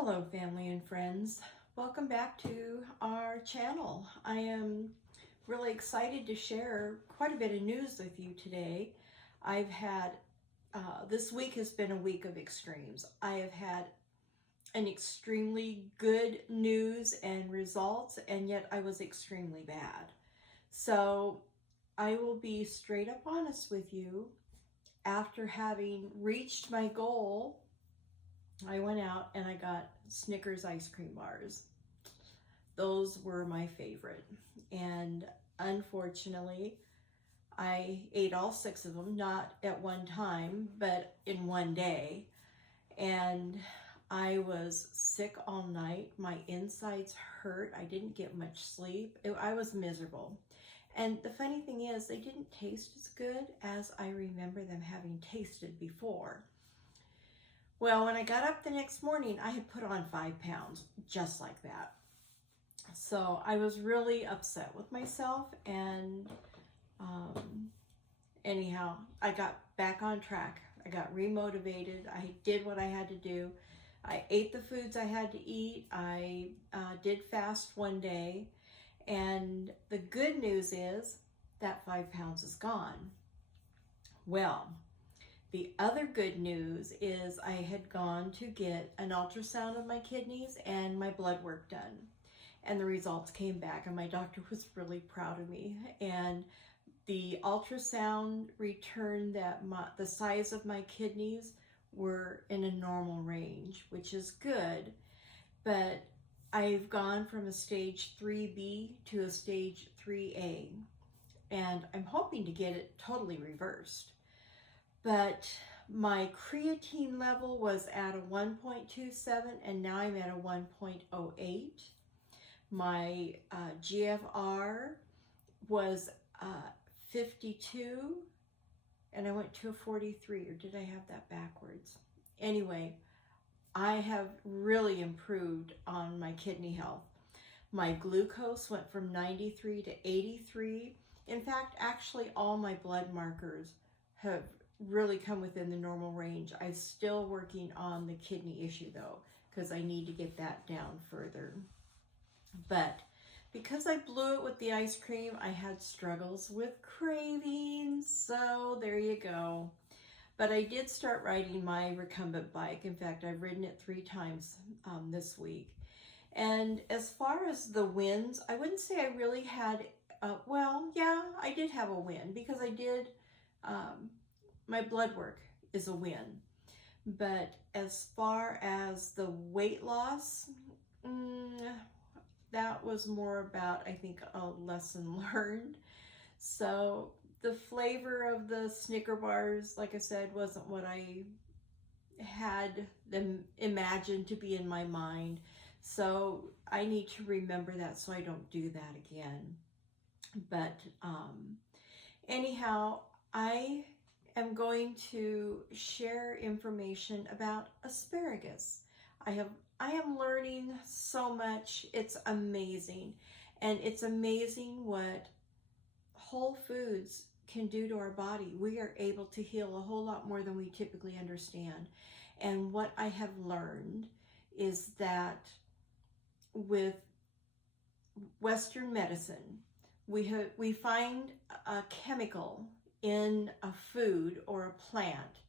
Hello, family and friends. Welcome back to our channel. I am really excited to share quite a bit of news with you today. I've had, this week has been a week of extremes. I have had an extremely good news and results, and yet I was extremely bad. So I will be straight up honest with you. After having reached my goal, I went out and I got Snickers ice cream bars. Those were my favorite. And unfortunately, I ate all 6 of them, not at one time, but in one day. And I was sick all night. My insides hurt. I didn't get much sleep. I was miserable. And the funny thing is, they didn't taste as good as I remember them having tasted before. Well, when I got up the next morning, I had put on 5 pounds, just like that. So I was really upset with myself, and anyhow, I got back on track. I got remotivated. I did what I had to do. I ate the foods I had to eat. I did fast one day, and the good news is that 5 pounds is gone. Well, the other good news is I had gone to get an ultrasound of my kidneys and my blood work done. And the results came back, and my doctor was really proud of me. And the ultrasound returned that the size of my kidneys were in a normal range, which is good. But I've gone from a stage 3B to a stage 3A. And I'm hoping to get it totally reversed. But my creatine level was at a 1.27, and now I'm at a 1.08. My GFR was 52, and I went to a 43, or did I have that backwards? Anyway, I have really improved on my kidney health. My glucose went from 93 to 83. In fact, actually all my blood markers have really come within the normal range. I'm still working on the kidney issue though, because I need to get that down further. But because I blew it with the ice cream, I had struggles with cravings, so there you go. But I did start riding my recumbent bike. In fact, I've ridden it 3 times this week. And as far as the wins, I wouldn't say I really had, well, yeah, I did have a win, because I did, my blood work is a win. But as far as the weight loss, that was more about, I think, a lesson learned. So the flavor of the Snicker bars, like I said, wasn't what I had them imagined to be in my mind. So I need to remember that so I don't do that again. But anyhow, I am going to share information about asparagus. I am learning so much. It's amazing. And it's amazing what whole foods can do to our body. We are able to heal a whole lot more than we typically understand. And what I have learned is that with Western medicine, we find a chemical in a food or a plant,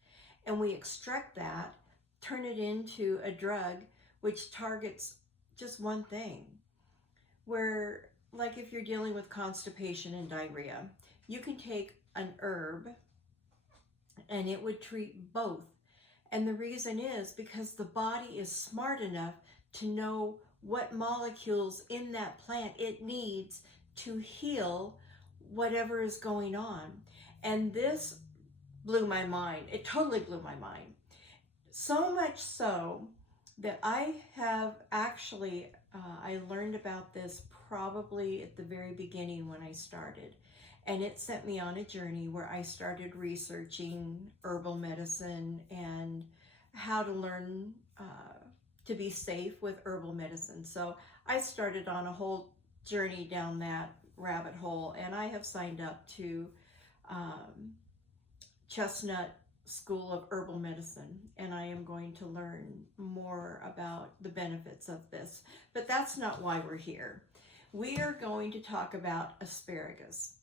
and we extract that, turn it into a drug which targets just one thing. Where, like if you're dealing with constipation and diarrhea, you can take an herb and it would treat both. And the reason is because the body is smart enough to know what molecules in that plant it needs to heal whatever is going on. And this blew my mind. It totally blew my mind. So much so that I have actually, I learned about this probably at the very beginning when I started. And it sent me on a journey where I started researching herbal medicine and how to learn to be safe with herbal medicine. So I started on a whole journey down that rabbit hole, and I have signed up to chestnut School of Herbal Medicine, and I am going to learn more about the benefits of this. But that's not why we're here. We are going to talk about asparagus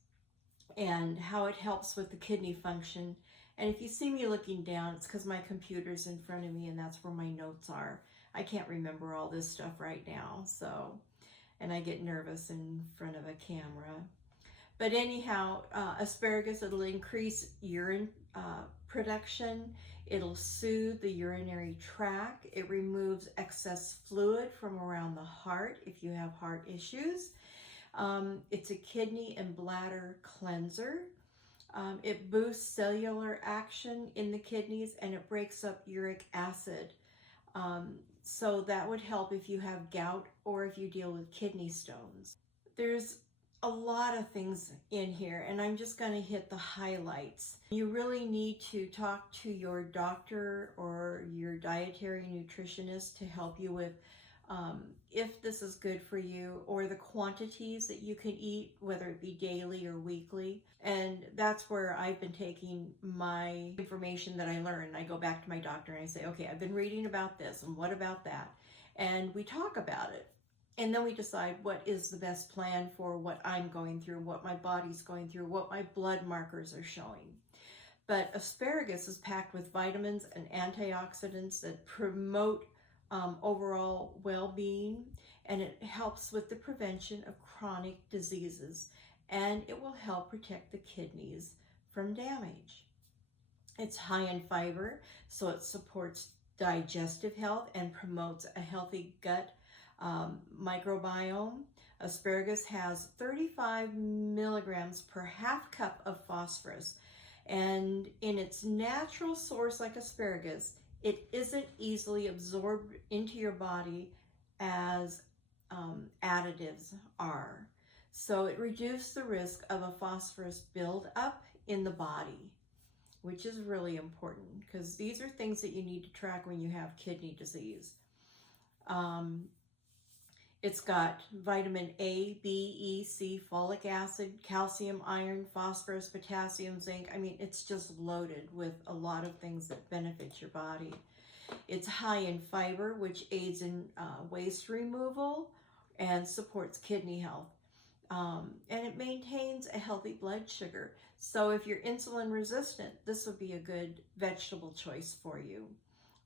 and how it helps with the kidney function. And if you see me looking down, it's because my computer's in front of me and that's where my notes are. I can't remember all this stuff right now, and I get nervous in front of a camera. But anyhow, asparagus, it'll increase urine production. It'll soothe the urinary tract. It removes excess fluid from around the heart if you have heart issues. It's a kidney and bladder cleanser. It boosts cellular action in the kidneys, and it breaks up uric acid. So that would help if you have gout or if you deal with kidney stones. There's a lot of things in here, and I'm just going to hit the highlights. You really need to talk to your doctor or your dietary nutritionist to help you with if this is good for you, or the quantities that you can eat, whether it be daily or weekly. And that's where I've been taking my information that I learned. I go back to my doctor and I say, okay, I've been reading about this, and what about that? And we talk about it. And then we decide what is the best plan for what I'm going through, what my body's going through, what my blood markers are showing. But asparagus is packed with vitamins and antioxidants that promote overall well-being, and it helps with the prevention of chronic diseases, and it will help protect the kidneys from damage. It's high in fiber, so it supports digestive health and promotes a healthy gut microbiome. Asparagus has 35 milligrams per half cup of phosphorus, and in its natural source, like asparagus, it isn't easily absorbed into your body as additives are. So it reduces the risk of a phosphorus buildup in the body, which is really important because these are things that you need to track when you have kidney disease. It's got vitamin A, B, E, C, folic acid, calcium, iron, phosphorus, potassium, zinc. I mean, it's just loaded with a lot of things that benefit your body. It's high in fiber, which aids in waste removal and supports kidney health. And it maintains a healthy blood sugar. So if you're insulin resistant, this would be a good vegetable choice for you.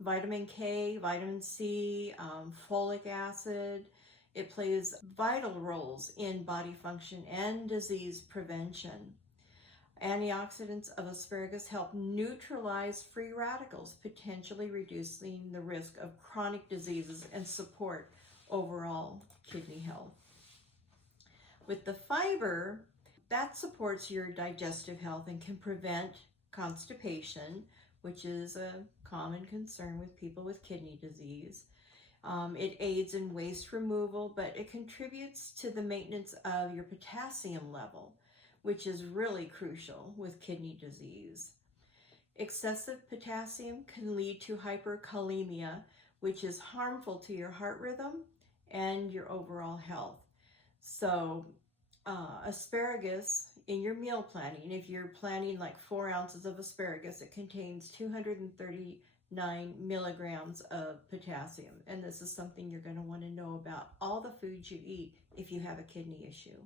Vitamin K, vitamin C, folic acid. It plays vital roles in body function and disease prevention. Antioxidants of asparagus help neutralize free radicals, potentially reducing the risk of chronic diseases and support overall kidney health. With the fiber, that supports your digestive health and can prevent constipation, which is a common concern with people with kidney disease. It aids in waste removal, but it contributes to the maintenance of your potassium level, which is really crucial with kidney disease. Excessive potassium can lead to hyperkalemia, which is harmful to your heart rhythm and your overall health. So asparagus in your meal planning, if you're planning like 4 ounces of asparagus, it contains 239 milligrams of potassium. And this is something you're going to want to know about all the foods you eat if you have a kidney issue.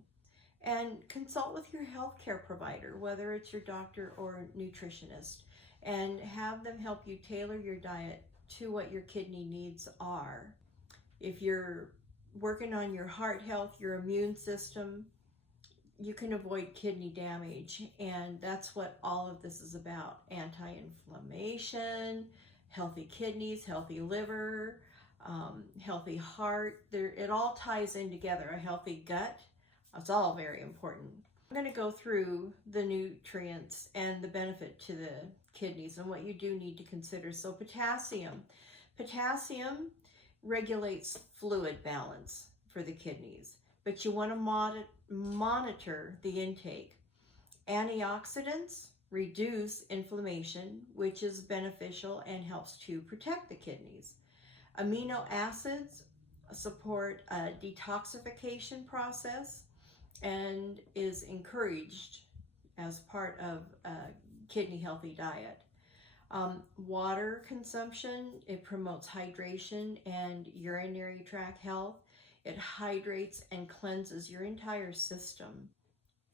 And consult with your healthcare provider, whether it's your doctor or nutritionist, and have them help you tailor your diet to what your kidney needs are. If you're working on your heart health, your immune system, you can avoid kidney damage, and that's what all of this is about. Anti-inflammation, healthy kidneys, healthy liver, healthy heart. It all ties in together. A healthy gut, it's all very important. I'm going to go through the nutrients and the benefit to the kidneys and what you do need to consider. So potassium regulates fluid balance for the kidneys, but you want to monitor the intake. Antioxidants reduce inflammation, which is beneficial and helps to protect the kidneys. Amino acids support a detoxification process and is encouraged as part of a kidney healthy diet. Water consumption, it promotes hydration and urinary tract health. It hydrates and cleanses your entire system.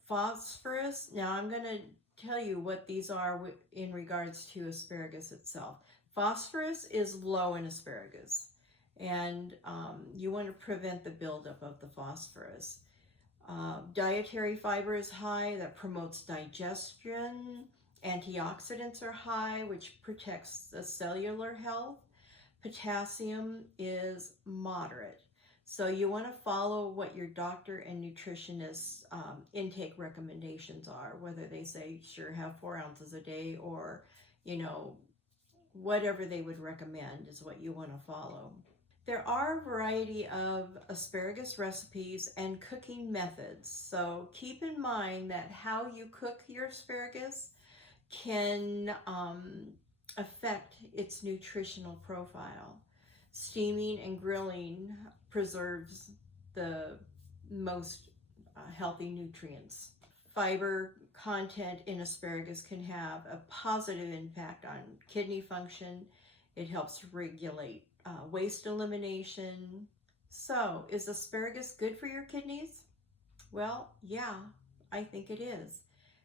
Phosphorus, now I'm going to tell you what these are in regards to asparagus itself. Phosphorus is low in asparagus, and you want to prevent the buildup of the phosphorus. Dietary fiber is high, that promotes digestion. Antioxidants are high, which protects the cellular health. Potassium is moderate. So you want to follow what your doctor and nutritionist's intake recommendations are, whether they say, sure, have 4 ounces a day, or, you know, whatever they would recommend is what you want to follow. There are a variety of asparagus recipes and cooking methods. So keep in mind that how you cook your asparagus can affect its nutritional profile. Steaming and grilling preserves the most healthy nutrients. Fiber content in asparagus can have a positive impact on kidney function. It helps regulate waste elimination. So, is asparagus good for your kidneys? Well, yeah, I think it is.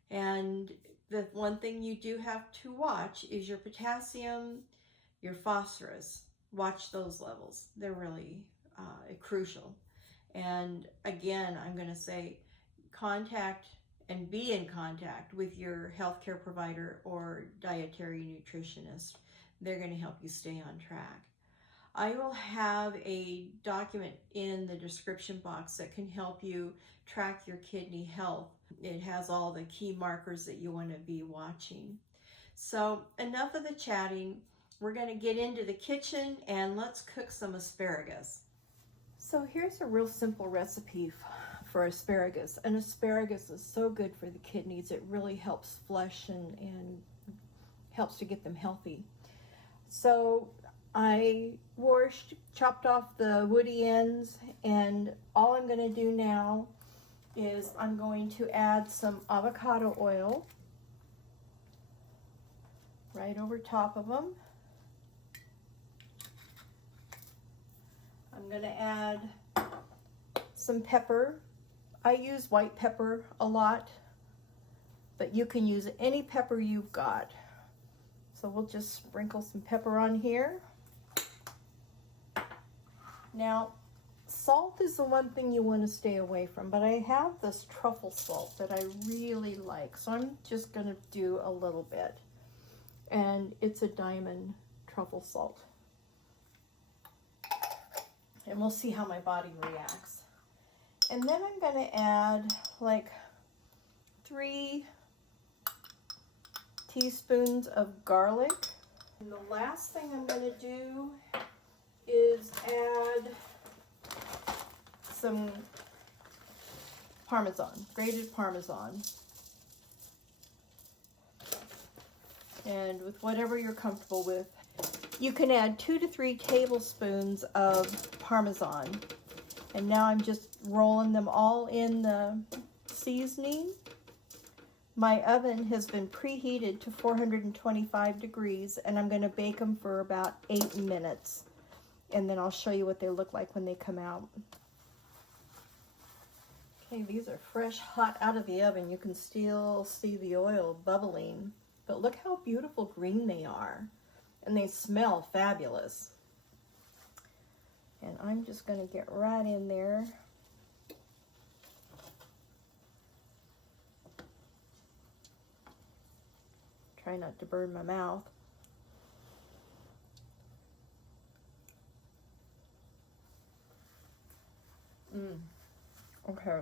And the one thing you do have to watch is your potassium, your phosphorus. Watch those levels. They're really crucial. And again, I'm going to say contact and be in contact with your healthcare provider or dietary nutritionist. They're going to help you stay on track. I will have a document in the description box that can help you track your kidney health. It has all the key markers that you want to be watching. So enough of the chatting. We're going to get into the kitchen and let's cook some asparagus. So here's a real simple recipe for asparagus. And asparagus is so good for the kidneys. It really helps flush and helps to get them healthy. So I washed, chopped off the woody ends, and all I'm going to do now is I'm going to add some avocado oil right over top of them. I'm going to add some pepper. I use white pepper a lot, but you can use any pepper you've got. So we'll just sprinkle some pepper on here. Now, salt is the one thing you want to stay away from, but I have this truffle salt that I really like, so I'm just going to do a little bit. And it's a diamond truffle salt. And we'll see how my body reacts. And then I'm going to add like 3 teaspoons of garlic. And the last thing I'm going to do is add some Parmesan, grated Parmesan. And with whatever you're comfortable with. You can add 2 to 3 tablespoons of Parmesan. And now I'm just rolling them all in the seasoning. My oven has been preheated to 425 degrees, and I'm going to bake them for about 8 minutes. And then I'll show you what they look like when they come out. Okay, these are fresh, hot out of the oven. You can still see the oil bubbling. But look how beautiful green they are. And they smell fabulous. And I'm just going to get right in there. Try not to burn my mouth. Okay.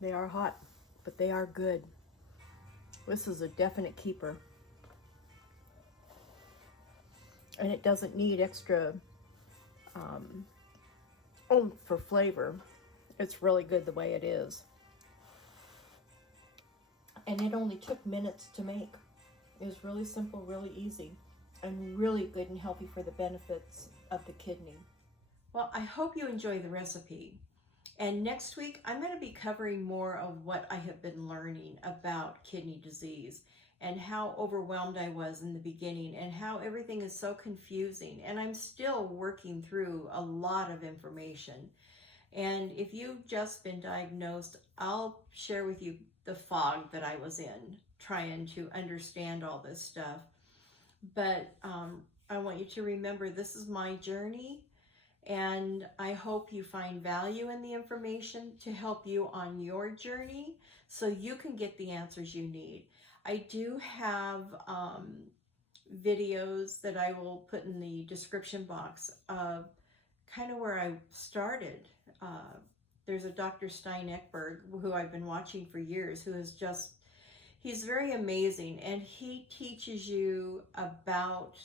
They are hot, but they are good. This is a definite keeper. And it doesn't need extra for flavor. It's really good the way it is. And it only took minutes to make. It was really simple, really easy, and really good and healthy for the benefits of the kidney. Well, I hope you enjoy the recipe. And next week, I'm going to be covering more of what I have been learning about kidney disease and how overwhelmed I was in the beginning and how everything is so confusing. And I'm still working through a lot of information. And if you've just been diagnosed, I'll share with you the fog that I was in trying to understand all this stuff. But I want you to remember this is my journey, and I hope you find value in the information to help you on your journey so you can get the answers you need. I do have videos that I will put in the description box of kind of where I started. There's a Dr. Stein Ekberg who I've been watching for years, who is just, he's very amazing, and he teaches you about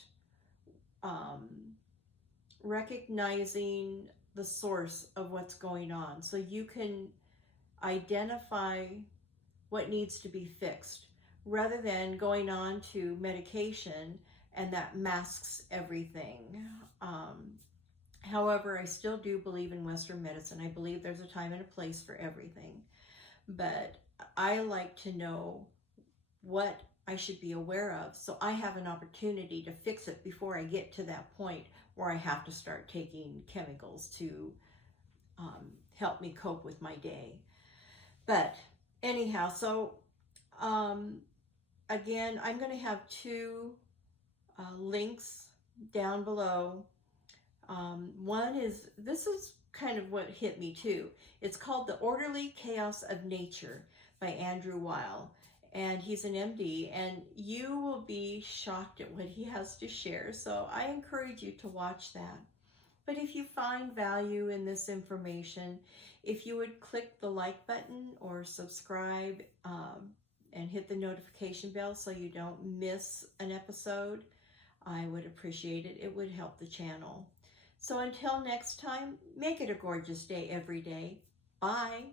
recognizing the source of what's going on so you can identify what needs to be fixed rather than going on to medication and that masks everything. However, I still do believe in Western medicine. I believe there's a time and a place for everything. But I like to know what I should be aware of so I have an opportunity to fix it before I get to that point where I have to start taking chemicals to help me cope with my day. But anyhow, so again, I'm going to have two links down below. One is, this is kind of what hit me too. It's called The Orderly Chaos of Nature by Andrew Weil. And he's an MD, and you will be shocked at what he has to share. So I encourage you to watch that. But if you find value in this information, if you would click the like button or subscribe and hit the notification bell so you don't miss an episode, I would appreciate it. It would help the channel. So until next time, make it a gorgeous day every day. Bye.